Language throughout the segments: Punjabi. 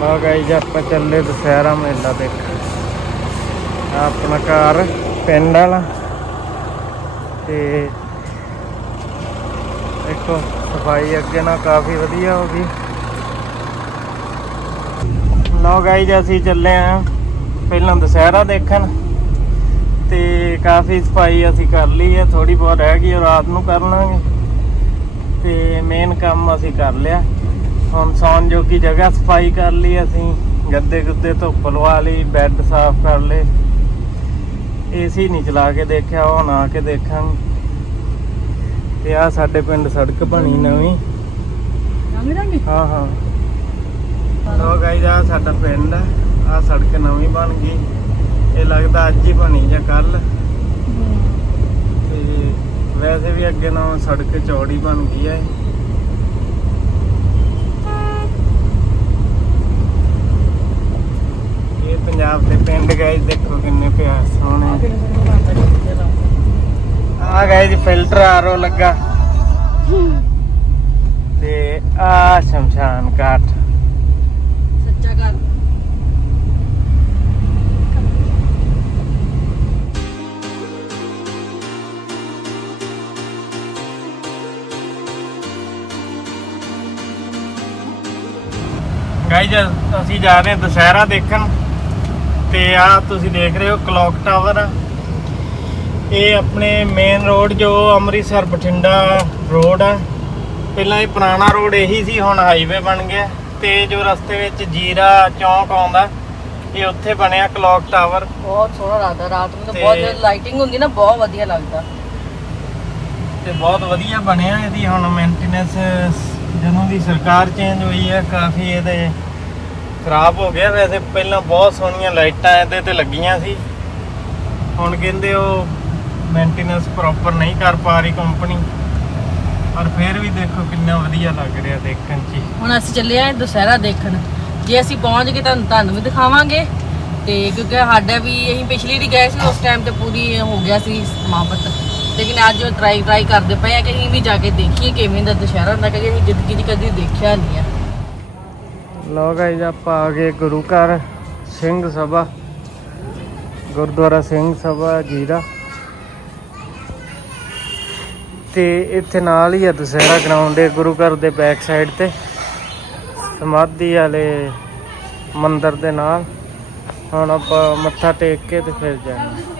ਲੋ ਗਾਈਜ਼ ਆਪਾਂ ਚੱਲੇ ਦੁਸਹਿਰਾ ਮੇਲਾ ਦੇਖਣ। ਆਪਣਾ ਘਰ ਪਿੰਡ ਵਾਲਾ। ਤੇ ਦੇਖੋ ਸਫ਼ਾਈ ਅੱਗੇ ਨਾਲ ਕਾਫੀ ਵਧੀਆ ਹੋ ਗਈ। ਲੋ ਗਾਈਜ਼ ਅਸੀਂ ਚੱਲੇ ਆ ਪਹਿਲਾਂ ਦੁਸਹਿਰਾ ਦੇਖਣ। ਤੇ ਕਾਫੀ ਸਫ਼ਾਈ ਅਸੀਂ ਕਰ ਲਈ ਹੈ ਥੋੜੀ ਬਹੁਤ ਰਹਿ ਗਈ ਹੈ, ਰਾਤ ਨੂੰ ਕਰ ਲਾਂਗੇ। ਤੇ ਮੇਨ ਕੰਮ ਅਸੀਂ ਕਰ ਲਿਆ। ਹੁਣ ਸੌਣ ਜੋਗੀ ਜਗ੍ਹਾ ਸਫ਼ਾਈ ਕਰ ਲਈ ਅਸੀਂ ਗੱਦੇ ਗੁੱਦੇ ਧੁੱਪ ਲਵਾ ਲਈ ਬੈੱਡ ਸਾਫ਼ ਕਰ ਲਏ। ਏਸੀ ਨਹੀਂ ਚਲਾ ਕੇ ਦੇਖਿਆ ਉਹ ਨਾ ਕੇ ਦੇਖਾਂਗੇ। ਤੇ ਆ ਸਾਡੇ ਪਿੰਡ ਸੜਕ ਬਣੀ ਨਵੀਂ। ਰੰਗ ਰੰਗ? ਹਾਂ ਹਾਂ। ਲੋ ਗਾਈਜ਼ ਆ ਸਾਡਾ ਪਿੰਡ ਆ। ਸੜਕ ਨਵੀਂ ਬਣ ਗਈ। ਇਹ ਲੱਗਦਾ ਅੱਜ ਹੀ ਬਣੀ ਜਾਂ ਕੱਲ ਤੇ ਵੈਸੇ ਵੀ ਅੱਗੇ ਨਾਲੋਂ ਸੜਕ ਚੌੜੀ ਬਣ ਗਈ ਹੈ ਇਹ ਪੰਜਾਬ ਦੇ ਪਿੰਡ ਗਾਈਜ਼ ਦੇਖੋ ਕਿੰਨੇ ਪਿਆਰ ਸੋਹਣੇ ਆ। ਗਾਈਜ਼ ਫਿਲਟਰ ਆਰੋ ਲੱਗਾ। ਤੇ ਆ ਸ਼ਮਸ਼ਾਨ ਘਾਟ। ਸੱਚਾ ਗਾਈਜ਼ ਅਸੀਂ ਜਾ ਰਹੇ ਹਾਂ ਦੁਸਹਿਰਾ ਦੇਖਣ। ਤੇ ਆ ਤੁਸੀਂ ਦੇਖ ਰਹੇ ਹੋ ਕਲੌਕ ਟਾਵਰ ਇਹ ਆਪਣੇ ਮੇਨ ਰੋਡ ਜੋ ਅੰਮ੍ਰਿਤਸਰ ਬਠਿੰਡਾ ਰੋਡ ਆ। ਪਹਿਲਾਂ ਇਹ ਪੁਰਾਣਾ ਰੋਡ ਇਹੀ ਸੀ ਹੁਣ ਹਾਈਵੇ ਬਣ ਗਿਆ। ਤੇ ਜੋ ਰਸਤੇ ਵਿੱਚ ਜੀਰਾ ਚੌਂਕ ਆਉਂਦਾ ਇਹ ਉੱਥੇ ਬਣਿਆ ਕਲੌਕ ਟਾਵਰ ਬਹੁਤ ਸੋਹਣਾ ਲੱਗਦਾ ਰਾਤ ਨੂੰ ਤਾਂ ਤੇ- ਬਹੁਤ ਲਾਈਟਿੰਗ ਹੁੰਦੀ ਨਾ ਬਹੁਤ ਵਧੀਆ ਲੱਗਦਾ। ਤੇ ਬਹੁਤ ਵਧੀਆ ਬਣਿਆ ਇਹਦੀ ਹੁਣ ਮੇਨਟੇਨੈਂਸ ਜਦੋਂ ਦੀ ਸਰਕਾਰ ਚੇਂਜ ਹੋਈ ਹੈ ਕਾਫੀ ਇਹਦੇ ਖਰਾਬ ਹੋ ਗਿਆ। ਵੈਸੇ ਪਹਿਲਾਂ ਬਹੁਤ ਸੋਹਣੀਆਂ ਲਾਈਟਾਂ ਇਹਦੇ ਤੇ ਲੱਗੀਆਂ ਸੀ। ਹੁਣ ਕਹਿੰਦੇ ਉਹ ਮੇਨਟੇਨੈਂਸ ਪ੍ਰੋਪਰ ਨਹੀਂ ਕਰ ਪਾ ਰਹੀ ਕੰਪਨੀ ਪਰ ਫਿਰ ਵੀ ਦੇਖੋ ਕਿੰਨਾ ਵਧੀਆ ਲੱਗ ਰਿਹਾ ਦੇਖਣ 'ਚ ਹੁਣ ਅਸੀਂ ਚੱਲੇ ਆਂ ਦੁਸਹਿਰਾ ਦੇਖਣ। ਜੇ ਅਸੀਂ ਪਹੁੰਚ ਗਏ ਤਾਂ ਤੁਹਾਨੂੰ ਵੀ ਦਿਖਾਵਾਂਗੇ। ਤੇ ਕਿਉਂਕਿ ਸਾਡਾ ਵੀ ਅਸੀਂ ਪਿਛਲੀ ਵਾਰੀ ਗਏ ਸੀ, ਉਸ ਟਾਈਮ ਤੇ ਪੂਰੀ ਹੋ ਗਿਆ ਸੀ ਸਮਾਪਤ। ਲੇਕਿਨ ਅੱਜ ਟਰਾਈ ਟਰਾਈ ਕਰਦੇ ਪਏ ਆ ਕਿ ਅਸੀਂ ਵੀ ਜਾ ਕੇ ਦੇਖੀਏ ਕਿਵੇਂ ਦਾ ਦੁਸਹਿਰਾ ਹੁੰਦਾ, ਕਿਉਂਕਿ ਅਸੀਂ ਜ਼ਿੰਦਗੀ 'ਚ ਕਦੀ ਦੇਖਿਆ ਨਹੀਂ ਆ। ਲੋ ਗਾਈਜ਼ ਆਪਾਂ ਆ ਗਏ ਗੁਰੂ ਘਰ, ਸਿੰਘ ਸਭਾ, ਗੁਰਦੁਆਰਾ ਸਿੰਘ ਸਭਾ ਜੀਰਾ ਤੇ ਇੱਥੇ ਨਾਲ ਹੀ ਆ ਦੁਸਹਿਰਾ ਗਰਾਊਂਡ ਹੈ ਗੁਰੂ ਘਰ ਦੇ ਬੈਕ ਸਾਈਡ ਤੇ। ਸਮਾਧੀ ਵਾਲੇ ਮੰਦਿਰ ਦੇ ਨਾਲ। ਹੁਣ ਆਪਾਂ ਮੱਥਾ ਟੇਕ ਕੇ ਤੇ ਫਿਰ ਜਾਣਾ।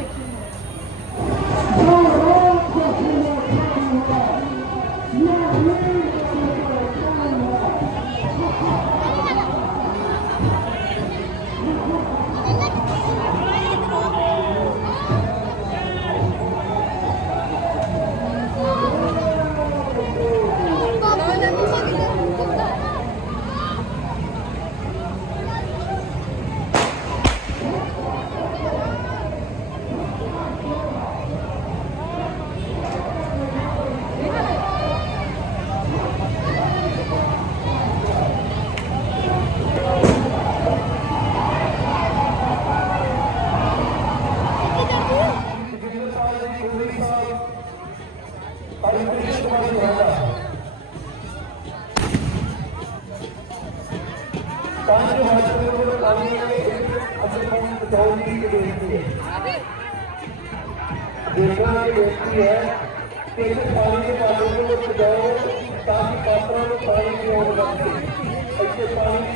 ਦੇਖਣਾ ਇਹ ਬੇਨਤੀ ਹੈ ਕਿ ਇਸ ਪਾਣੀ ਦੇ ਪਾਣੀ ਨੂੰ ਬਚਾਓ ਤਾਂ ਕਿ ਪਾਤਰਾਂ ਨੂੰ ਪਾਣੀ ਦੀ ਲੋੜ ਨਾ ਇੱਥੇ ਪਾਣੀ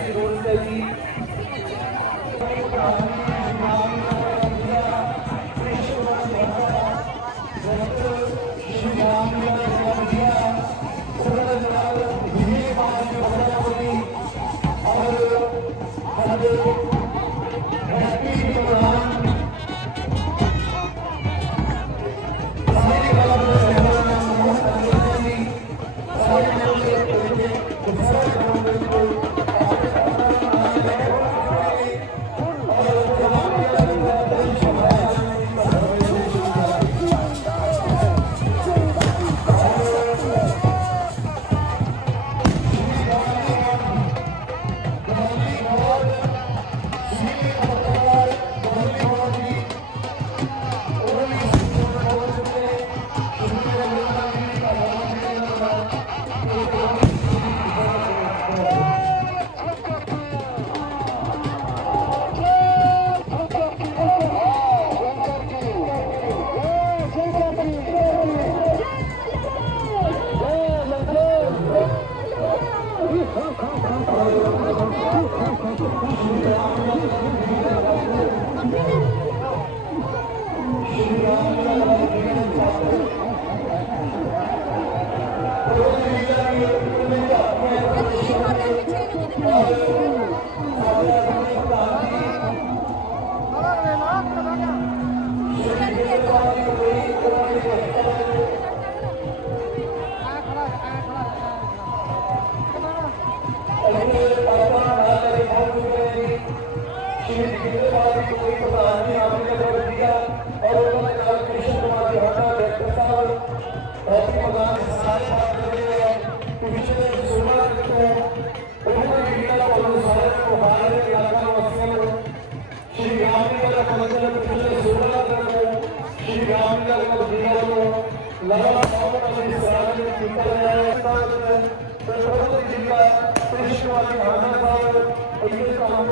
ਸਰਵੋਦय जिला कृष्णवाली हाना साहब अगले साल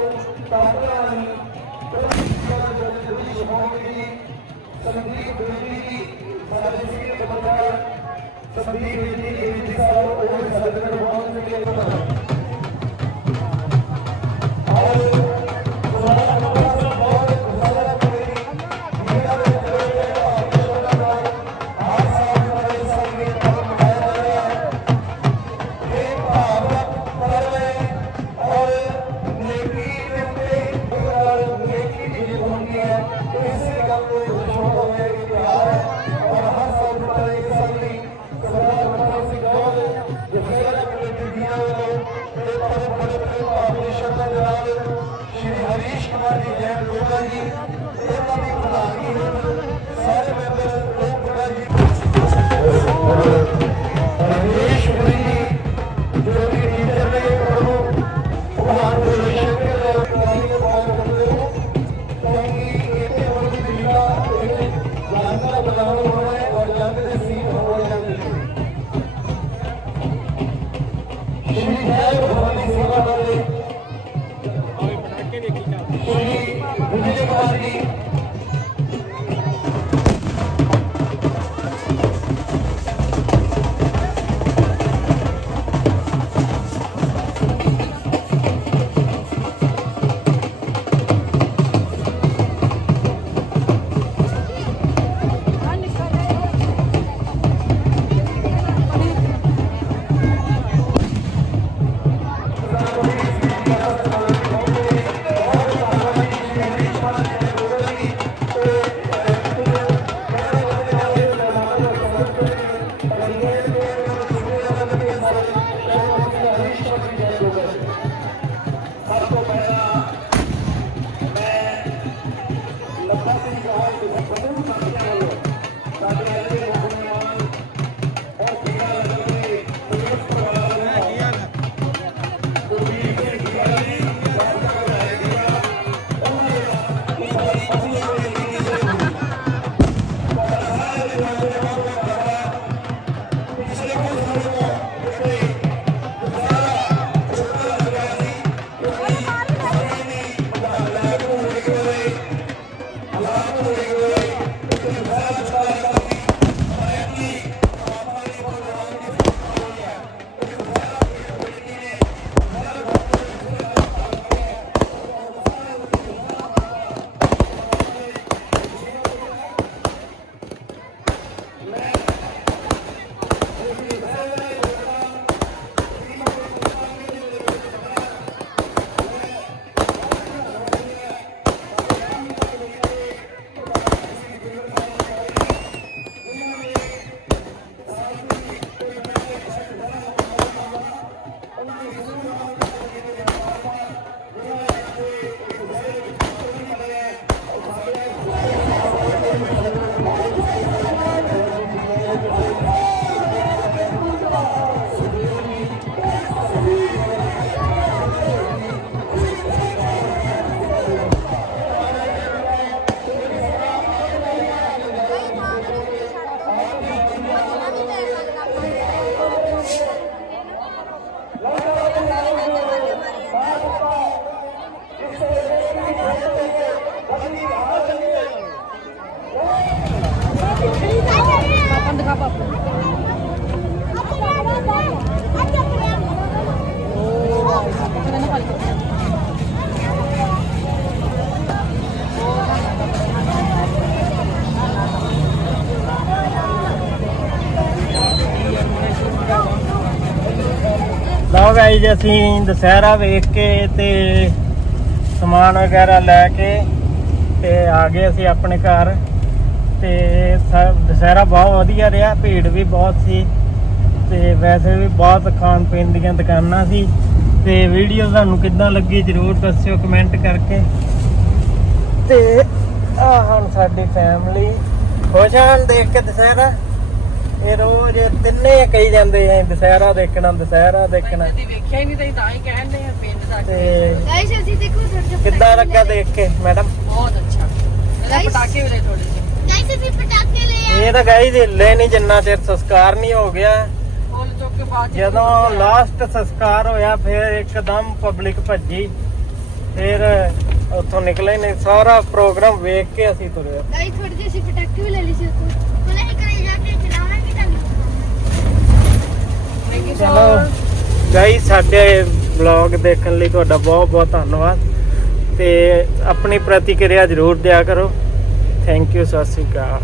तापरा वाली संदीप बेदी जी ਸਾਡੇ ਸੀਨੀਅਰ ਕਮਾਂਡਰ ਸੰਦੀਪ ਜੀ ਜੀ ਸਾਹਿਬ ਉਹ ਸਾਡੇ ਨਾਲ ਬਹੁਤ ਮਿਲੇ ਸ਼੍ਰੀ ਹਰੀਸ਼ ਕੁਮਾਰ ਜੀ ਜੈਨ ਲੋਗਾ ਜੀ ਇਹਨਾਂ ਦੀ ਪ੍ਰਧਾਨਗੀ ਹੇਠ ਸਾਰੇ ਮੈਂਬਰ ਲੋਕ ਜੀ। ਅਸੀਂ ਦੁਸਹਿਰਾ ਵੇਖ ਕੇ ਤੇ ਸਮਾਨ ਵਗੈਰਾ ਲੈ ਕੇ ਤੇ ਆ ਗਏ ਅਸੀਂ ਆਪਣੇ ਘਰ। ਤੇ ਦੁਸਹਿਰਾ ਬਹੁਤ ਵਧੀਆ ਰਿਹਾ, ਭੀੜ ਵੀ ਬਹੁਤ ਸੀ। ਤੇ ਵੈਸੇ ਵੀ ਬਹੁਤ ਖਾਣ ਪੀਣ ਦੀਆਂ ਦੁਕਾਨਾਂ ਸੀ। ਤੇ ਵੀਡੀਓ ਤੁਹਾਨੂੰ ਕਿੱਦਾਂ ਲੱਗੀ ਜਰੂਰ ਦੱਸਿਓ ਕਮੈਂਟ ਕਰਕੇ। ਤੇ ਆ ਹੁਣ ਸਾਡੀ ਫੈਮਿਲੀ ਖੁਸ਼ ਹਨ ਦੇਖ ਕੇ ਦੁਸਹਿਰਾ। ਇਹ ਰੋਜ਼ ਤਿੰਨੇ ਕਹੀ ਜਾਂਦੇ ਆ ਦੁਸਹਿਰਾ ਦੇਖਣਾ ਦੁਸਹਿਰਾ ਦੇਖਣਾ। ਕਦੀ ਵੇਖਿਆ ਹੀ ਨਹੀਂ ਤੇ ਤਾਂ ਹੀ ਕਹਿੰਦੇ ਆ ਪਿੰਡ ਦਾ ਤੇ ਗਾਇਸ ਅਸੀਂ ਦੇਖੋ ਸਾਡੇ ਕਿੱਦਾਂ ਲੱਗਾ ਦੇਖ ਕੇ ਮੈਡਮ? ਬਹੁਤ ਅੱਛਾ। ਇਹਦਾ ਪਟਾਕੇ ਵੀ ਥੋੜੇ ਜਿਹੇ। ਗਾਇਸ ਅਸੀਂ ਪਟਾਕੇ ਲੈ ਇਹ ਤਾਂ ਗਾਈ ਹਿੱਲੇ ਨਹੀਂ ਜਿੰਨਾ ਚਿਰ ਸੰਸਕਾਰ ਨਹੀਂ ਹੋ ਗਿਆ। ਫੁੱਲ ਚੁੱਕ ਕੇ ਬਾਅਦ ਚ ਜਦੋਂ ਲਾਸਟ ਸੰਸਕਾਰ ਹੋਇਆ ਫਿਰ ਇੱਕਦਮ ਪਬਲਿਕ ਭੱਜੀ। ਫਿਰ ਉੱਥੋਂ ਨਿਕਲੇ ਨਹੀਂ ਸਾਰਾ ਪ੍ਰੋਗਰਾਮ ਵੇਖ ਕੇ ਅਸੀਂ ਤੁਰੇ। ਗਾਇਸ ਥੋੜੀ ਜਿਹੀ ਅਸੀਂ ਪਟਾਕੇ ਵੀ ਲੈ ਲਈ ਸੀ ਉੱਥੋਂ ਹੁਣ ਅਸੀਂ ਘਰੇ ਜਾ ਕੇ ਚਲਾਵਾਂਗੇ ਤੁਹਾਨੂੰ Thank you so ਚਲੋ much. ਸਾਡੇ ਵਲੌਗ ਦੇਖਣ ਲਈ ਤੁਹਾਡਾ ਬਹੁਤ ਬਹੁਤ ਧੰਨਵਾਦ ਤੇ ਆਪਣੀ ਪ੍ਰਤੀਕਿਰਿਆ ਜ਼ਰੂਰ ਦਿਆ ਕਰੋ ਥੈਂਕ ਯੂ ਸਤਿ ਸ਼੍ਰੀ ਅਕਾਲ